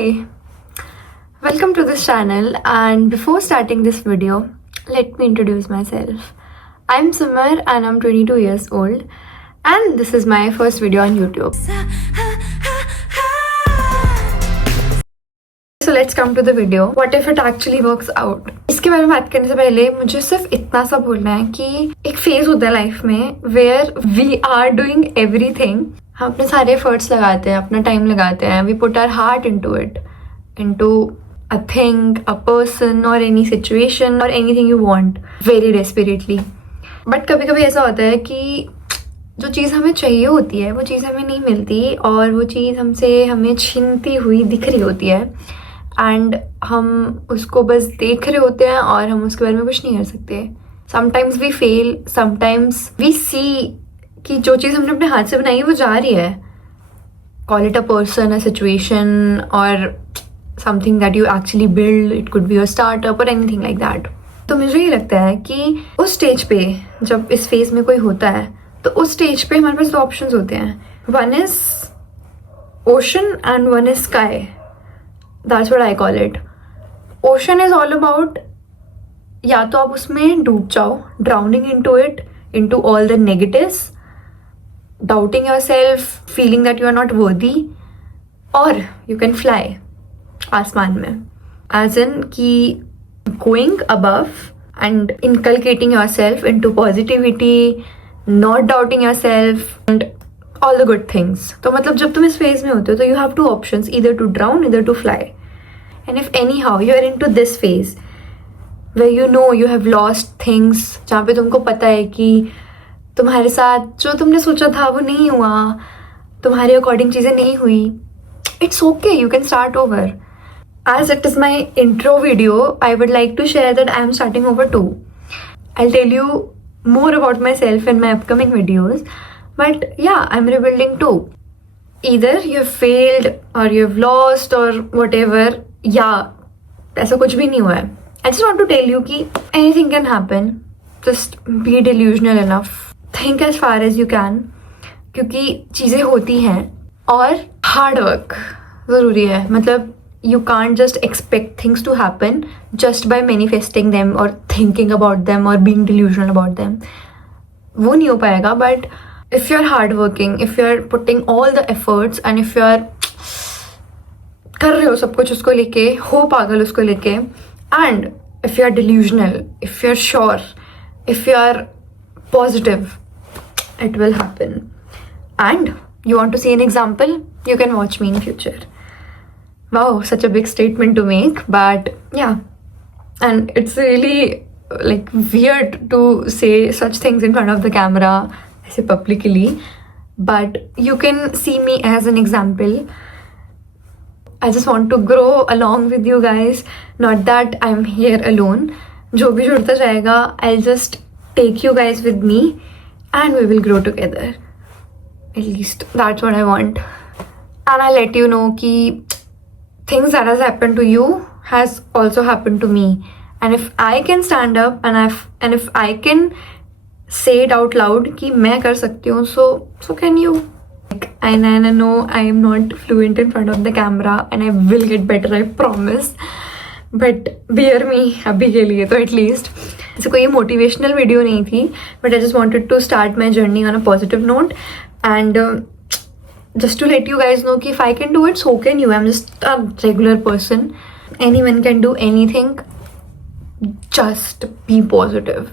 Hi, welcome to this channel, and before starting this video, let me introduce myself. I'm Sumar and I'm 22 years old, and this is my first video on YouTube. So let's come to the video. What if it actually works out? इसके बारे में बात करने से पहले मुझे सिर्फ इतना सा बोलना है कि एक फेज होता है लाइफ में where we are doing everything. हम अपने सारे एफर्ट्स लगाते हैं, अपना टाइम लगाते हैं. We put our heart into it, into a thing, a person or any situation or anything you want very desperately. But कभी कभी ऐसा होता है कि जो चीज़ हमें चाहिए होती है वो चीज़ हमें नहीं मिलती और वो चीज़ हमसे हमें छीनती हुई दिख रही होती है एंड हम उसको बस देख रहे होते हैं और हम उसके बारे में कुछ नहीं कर सकते. Sometimes we fail, sometimes we see कि जो चीज़ हमने अपने हाथ से बनाई है वो जा रही है. Call it a person, a situation और something that you actually build. It could be a startup or anything like that. तो मुझे ये लगता है कि उस स्टेज पे जब इस फेज में कोई होता है तो उस स्टेज पे हमारे पास दो ऑप्शंस होते हैं. One is ocean and one is sky. That's what I call it. Ocean is all about या तो आप उसमें डूब जाओ, drowning into it, into all the negatives, doubting yourself, feeling that you are not worthy, और you can fly आसमान में. As in कि going above and inculcating yourself into positivity, not doubting yourself and all the good things. तो मतलब जब तुम इस फेज में होते हो तो you have two options, either to drown, either to fly. And if anyhow you are into this phase where you know you have lost things, जहाँ पे तुमको पता है कि तुम्हारे साथ जो तुमने सोचा था वो नहीं हुआ, तुम्हारे अकॉर्डिंग चीज़ें नहीं हुई, it's okay, you can start over. As it is my intro video, I would like to share that I am starting over too. I'll tell you more about myself in my upcoming videos, but yeah, I'm rebuilding too. Either you've failed or you've lost or whatever, yeah, ऐसा कुछ भी नहीं हुआ है. I just want to tell you कि anything can happen. Just be delusional enough. Think as far as you can, क्योंकि चीज़ें होती हैं और हार्ड वर्क ज़रूरी है. मतलब you can't just expect things to happen just by manifesting them और थिंकिंग अबाउट देम और बीइंग डिल्यूजनल अबाउट देम. वो नहीं हो पाएगा. But if you are hard working, if you are putting all the efforts and if you are कर रहे हो सब कुछ उसको लेके, हो पागल उसको लेके, and if you are delusional, if you are sure, if you are positive, it will happen. And you want to see an example? You can watch me in future. Wow, such a big statement to make, but yeah. And it's really like weird to say such things in front of the camera, I say publicly, but you can see me as an example. I just want to grow along with you guys, not that I'm here alone. जो भी जुड़ता जाएगा, I'll just take you guys with me and we will grow together. At least that's what I want. And I'll let you know कि things that has happened to you has also happened to me. And if I can stand up and if I can say it out loud कि मैं कर सकती हूँ, so can you. And I know I am not fluent in front of the camera and I will get better, I promise. But bear me अभी के लिए तो at least. ऐसे कोई मोटिवेशनल वीडियो नहीं थी, but I just wanted to start my journey on a positive note and just to let you guys know कि if I can do it, so can you. I'm just a regular person. Anyone can do anything. Just be positive.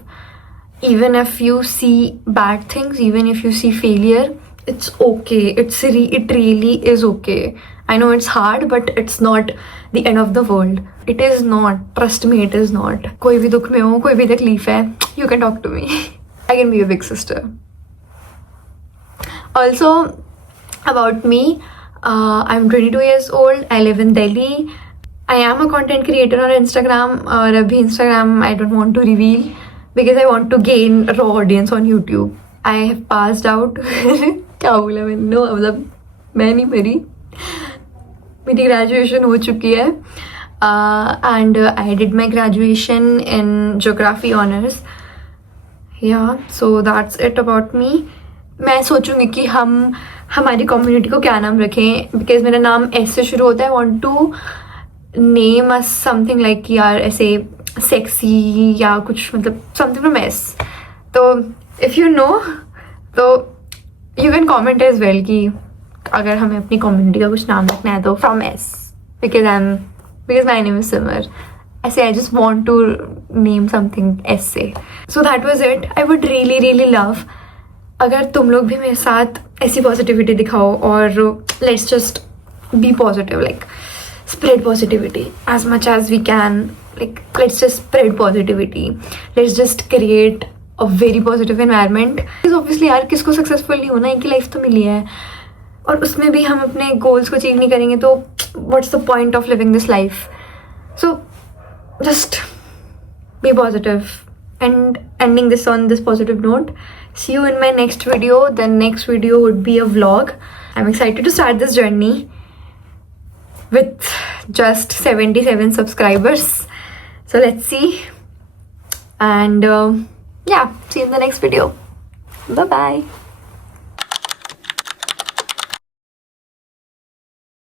Even if you see bad things, even if you see failure, it's okay. It really is okay. I know it's hard, but it's not the end of the world. It is not. Trust me, it is not. कोई भी दुख में हो, कोई भी तकलीफ है, you can talk to me. I can be your big sister. Also, about me, I'm 22 years old. I live in Delhi. I am a content creator on Instagram. और अभी Instagram I don't want to reveal because I want to gain raw audience on YouTube. I have passed out. क्या बोला मैंने? No, मतलब मैं नहीं, मेरी ग्रेजुएशन हो चुकी है. And I did my graduation in geography honors. Yeah, so that's it about me. मैं सोचूंगी कि हम हमारी कम्युनिटी को क्या नाम रखें, बिकॉज मेरा नाम एस से शुरू होता है. I want to name us something like यार ऐसे सेक्सी या कुछ, मतलब समथिंग फ्रॉम एस. तो इफ़ यू नो तो you can comment as well कि अगर हमें अपनी कम्युनिटी का कुछ नाम रखना है तो from S, because my name is Simar. ऐसे I just want to name something S से. So that was it. I would really really love अगर तुम लोग भी मेरे साथ ऐसी पॉजिटिविटी दिखाओ और let's just be positive, like spread positivity as much as we can. Like, let's just spread positivity. Let's just create a very positive environment. Because obviously यार किसको सक्सेसफुल नहीं होना, एक ही लाइफ तो मिली है और उसमें भी हम अपने गोल्स को अचीव नहीं करेंगे तो what's the point of living this life? So just be positive. And ending this on this positive note, see you in my next video. The next video would be a vlog. I'm excited to start this journey with just 77 subscribers. So let's see. And yeah, see you in the next video. Bye bye.